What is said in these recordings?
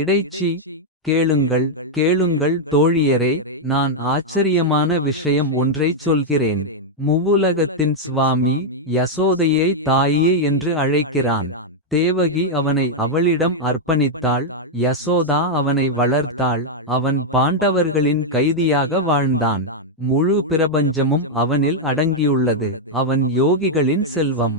இடைச்சி கேளுங்கள் கேளுங்கள் தோழியரே நான் ஆச்சரியமான விஷயம் ஒன்றைச் சொல்கிறேன். முவுலகத்தின் ஸ்வாமி யசோதையை தாயே என்று அழைக்கிறான். தேவகி அவனை அவளிடம் அர்ப்பணித்தாள் யசோதா அவனை வளர்த்தாள் அவன் பாண்டவர்களின் கைதியாக வாழ்ந்தான். முழு பிரபஞ்சமும் அவனில் அடங்கியுள்ளது அவன் யோகிகளின் செல்வம்.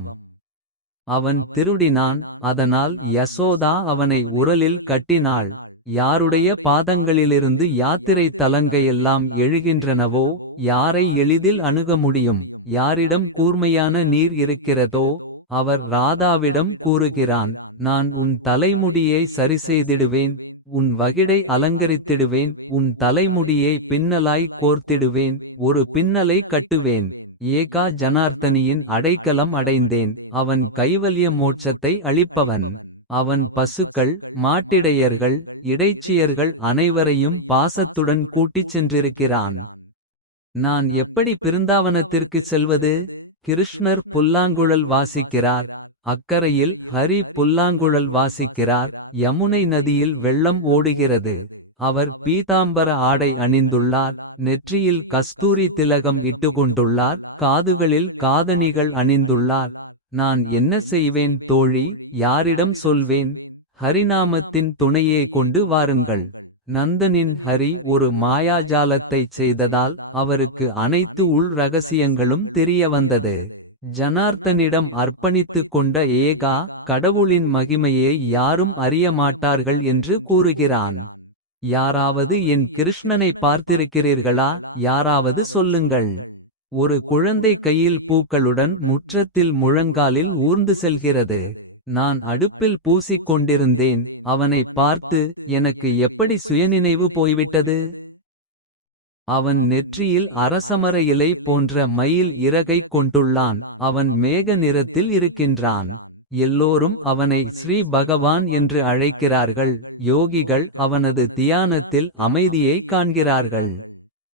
அவன் திருடினான் அதனால் யசோதா அவனை உரலில் கட்டினாள். யாருடைய பாதங்களிலிருந்து யாத்திரை தலங்கையெல்லாம் எழுகின்றனவோ யாரை எளிதில் அணுக முடியும் யாரிடம் கூர்மையான நீர் இருக்கிறதோ அவர் ராதாவிடம் கூறுகிறான் நான் உன் தலைமுடியை சரிசெய்திடுவேன் உன் வகிடை அலங்கரித்திடுவேன் உன் தலைமுடியை பின்னலாய் கோர்த்திடுவேன் ஒரு பின்னலை கட்டுவேன். ஏகா ஜனார்த்தனியின் அடைக்கலம் அடைந்தேன். அவன் கைவல்ய மோட்சத்தை அளிப்பவன். அவன் பசுக்கள் மாட்டிடையர்கள் இடைச்சியர்கள் அனைவரையும் பாசத்துடன் கூட்டிச் சென்றிருக்கிறான். நான் எப்படி பிருந்தாவனத்திற்குச் செல்வது? கிருஷ்ணர் புல்லாங்குழல் வாசிக்கிறார். அக்கரையில் ஹரி புல்லாங்குழல் வாசிக்கிறார். யமுனை நதியில் வெள்ளம் ஓடுகிறது. அவர் பீதாம்பர ஆடை அணிந்துள்ளார். நெற்றியில் கஸ்தூரி திலகம் இட்டுக்கொண்டுள்ளார். காதுகளில் காதணிகள் அணிந்துள்ளார். நான் என்ன செய்வேன் தோழி? யாரிடம் சொல்வேன்? ஹரிநாமத்தின் துணையே கொண்டு வாருங்கள். நந்தனின் ஹரி ஒரு மாயாஜாலத்தைச் செய்ததால் அவருக்கு அனைத்து உள் ரகசியங்களும் தெரிய வந்தது ஜனார்த்தனிடம் அர்ப்பணித்துக் கொண்ட ஏகா கடவுளின் மகிமையை யாரும் அறிய மாட்டார்கள் என்று கூறுகிறான். யாராவது என் கிருஷ்ணனை பார்த்திருக்கிறீர்களா? யாராவது சொல்லுங்கள். ஒரு குழந்தை கையில் பூக்களுடன் முற்றத்தில் முழங்காலில் ஊர்ந்து செல்கிறது. நான் அடுப்பில் பூசிக் கொண்டிருந்தேன் அவனை பார்த்து எனக்கு எப்படி சுயநினைவு போய்விட்டது? அவன் நெற்றியில் அரசமர இலை போன்ற மயில் இறகை கொண்டுள்ளான் அவன் மேக நிறத்தில் இருக்கின்றான். எல்லோரும் அவனை ஸ்ரீ பகவான் என்று அழைக்கிறார்கள் யோகிகள் அவனது தியானத்தில் அமைதியை காண்கிறார்கள்.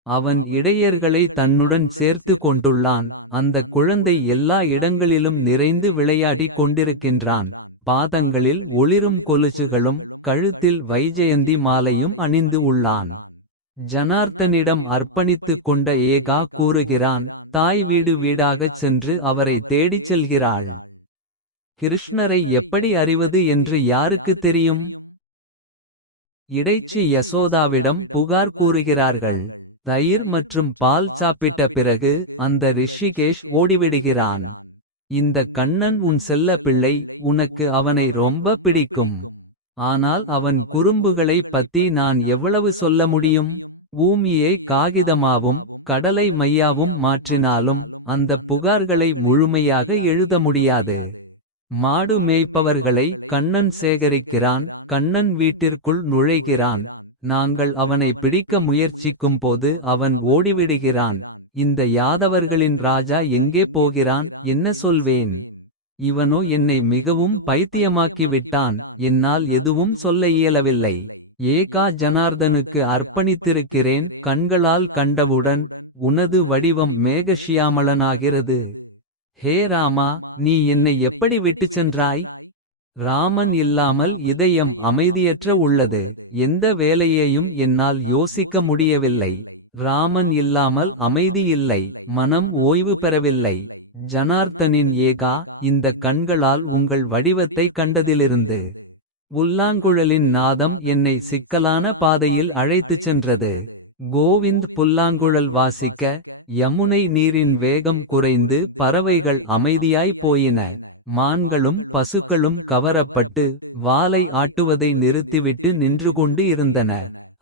அவன் இடையர்களை தன்னுடன் சேர்த்து கொண்டுள்ளான். அந்தக் குழந்தை எல்லா இடங்களிலும் நிறைந்து விளையாடிக் கொண்டிருக்கின்றான். பாதங்களில் ஒளிரும் கொலுசுகளும் கழுத்தில் வைஜெயந்தி மாலையும் அணிந்து உள்ளான். ஜனார்த்தனிடம் அர்ப்பணித்துக் கொண்ட ஏகா கூறுகிறான் தாய் வீடு வீடாகச் சென்று அவரை தேடிச் செல்கிறாள். கிருஷ்ணரை எப்படி அறிவது என்று யாருக்குத் தெரியும்? இடைச்சி யசோதாவிடம் புகார் கூறுகிறார்கள். தயிர் மற்றும் பால் சாப்பிட்ட பிறகு அந்த ரிஷிகேஷ் ஓடிவிடுகிறான். இந்த கண்ணன் உன் செல்ல பிள்ளை உனக்கு அவனை ரொம்ப பிடிக்கும். ஆனால் அவன் குறும்புகளை பத்தி நான் எவ்வளவு சொல்ல முடியும்? பூமியை காகிதமாவும் கடலை மையாவும் மாற்றினாலும் அந்தப் புகார்களை முழுமையாக எழுத முடியாது. மாடு மேய்ப்பவர்களை கண்ணன் சேகரிக்கிறான் கண்ணன் வீட்டிற்குள் நுழைகிறான். நாங்கள் அவனை பிடிக்க முயற்சிக்கும் போது அவன் ஓடிவிடுகிறான். இந்த யாதவர்களின் ராஜா எங்கே போகிறான்? என்ன சொல்வேன்? இவனோ என்னை மிகவும் பைத்தியமாக்கி விட்டான் என்னால் எதுவும் சொல்ல இயலவில்லை. ஏகா ஜனார்தனுக்கு அர்ப்பணித்திருக்கிறேன். கண்களால் கண்டவுடன் உனது வடிவம் மேகஷியாமலனாகிறது. ஹே ராமா நீ என்னை எப்படி விட்டுச் சென்றாய்? ராமன் இல்லாமல் இதயம் அமைதியற்ற உள்ளது. எந்த வேலையையும் என்னால் யோசிக்க முடியவில்லை. ராமன் இல்லாமல் அமைதி இல்லை. மனம் ஓய்வு பெறவில்லை. ஜனார்த்தனின் ஏகா இந்த கண்களால் உங்கள் வடிவத்தை கண்டதிலிருந்து. புல்லாங்குழலின் நாதம் என்னை சிக்கலான பாதையில் அழைத்துச் சென்றது. கோவிந்த் புல்லாங்குழல் வாசிக்க யமுனை நீரின் வேகம் குறைந்து பறவைகள் அமைதியாய் போயின. மான்களும் பசுக்களும் கவரப்பட்டு வாலை ஆட்டுவதை நிறுத்திவிட்டு நின்று கொண்டு இருந்தன.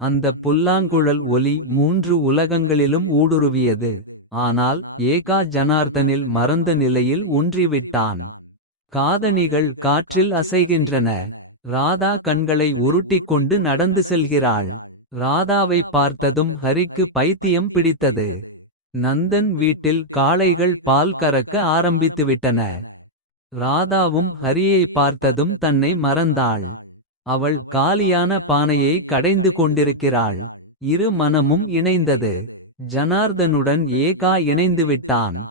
அந்த புல்லாங்குழல் ஒலி மூன்று உலகங்களிலும் ஊடுருவியது. ஆனால் ஏகா ஜனார்த்தனில் மறந்த நிலையில் ஒன்றிவிட்டான். காதணிகள் காற்றில் அசைகின்றன. ராதா கண்களை உருட்டிக் கொண்டு நடந்து செல்கிறாள். ராதாவை பார்த்ததும் ஹரிக்கு பைத்தியம் பிடித்தது. நந்தன் வீட்டில் காளைகள் பால் கறக்க ஆரம்பித்துவிட்டன. ராதாவும் ஹரியை பார்த்ததும் தன்னை மறந்தாள். அவள் காலியான பானையை கடைந்து கொண்டிருக்கிறாள். இரு மனமும் இணைந்தது. ஜனார்தனுடன் ஏகா இணைந்துவிட்டான்.